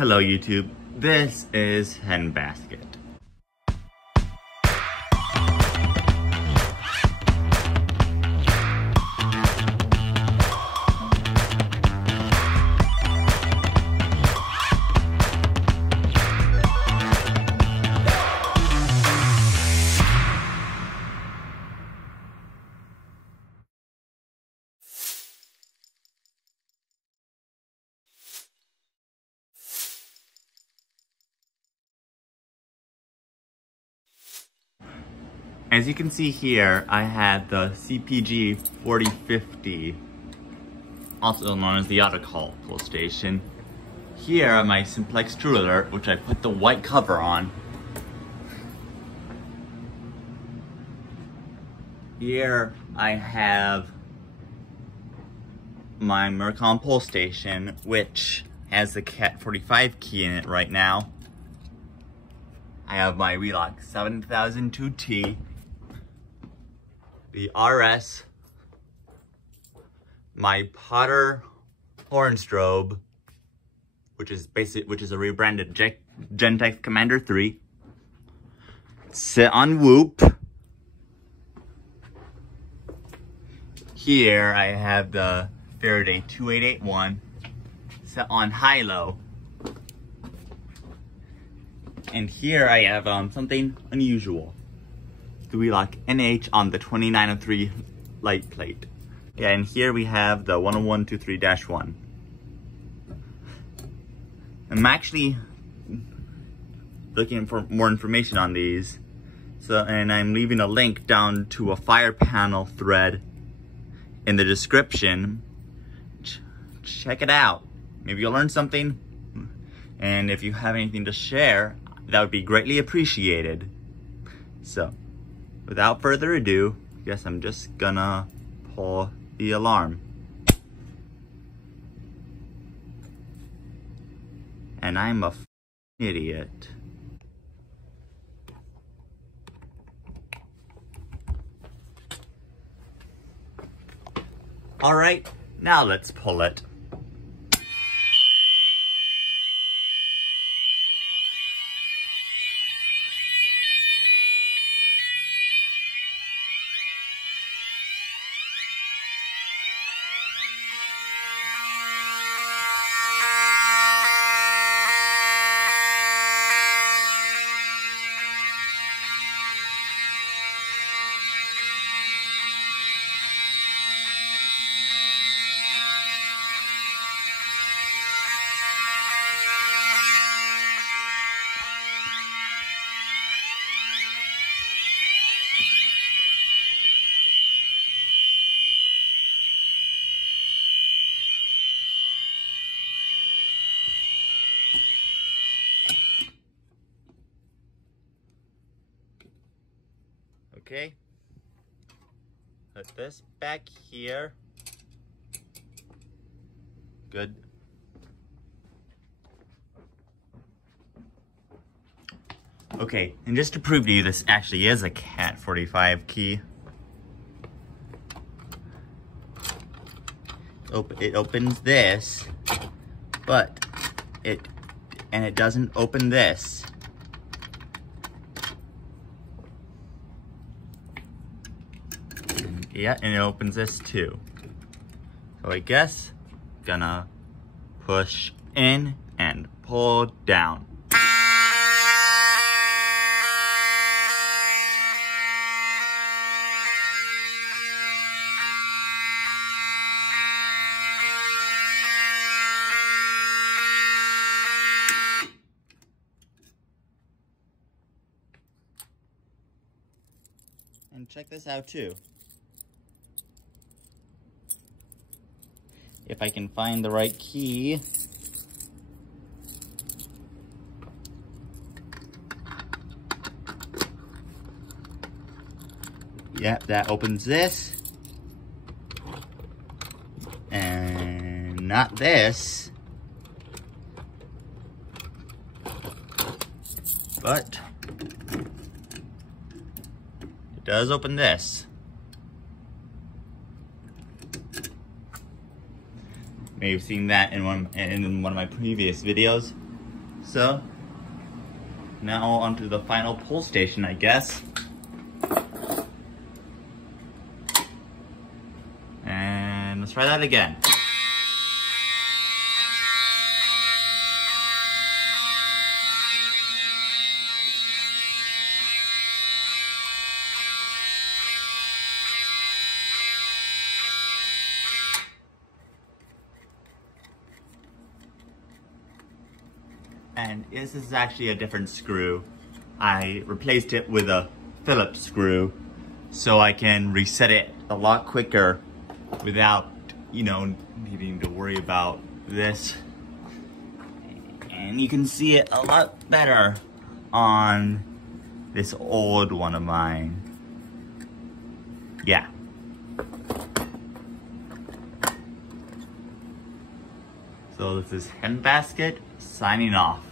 Hello YouTube, this is Hen Basket. As you can see here, I had the CPG 4050, also known as the auto pull station. Here are my simplex true alert, which I put the white cover on. Here I have my Mercom pull station, which has the Cat 45 key in it right now. I have my Wheelock 7002T, the RS, my Potter horn strobe, which is a rebranded Gentex Commander 3, set on Whoop. Here I have the Faraday 2881 set on high-low. And here I have something unusual. The Wheelock NH on the 2903 light plate. Yeah, and here we have the 10123-1. I'm actually looking for more information on these. And I'm leaving a link down to a fire panel thread in the description. Check it out. Maybe you'll learn something. And if you have anything to share, that would be greatly appreciated. So, without further ado, I guess I'm just gonna pull the alarm. And I'm a idiot. All right, now let's pull it. Okay, put this back here. Good. Okay, and just to prove to you this actually is a Cat 45 key. It opens this, but it doesn't open this. Yeah, and it opens this too. So I guess gonna push in and pull down. And check this out too. If I can find the right key. Yep, that opens this. And not this. But it does open this. May have seen that in one of my previous videos. So, now onto the final pull station, I guess. And let's try that again. And this is actually a different screw. I replaced it with a Phillips screw so I can reset it a lot quicker without, you know, needing to worry about this. And you can see it a lot better on this old one of mine. Yeah. So this is Hen Basket signing off.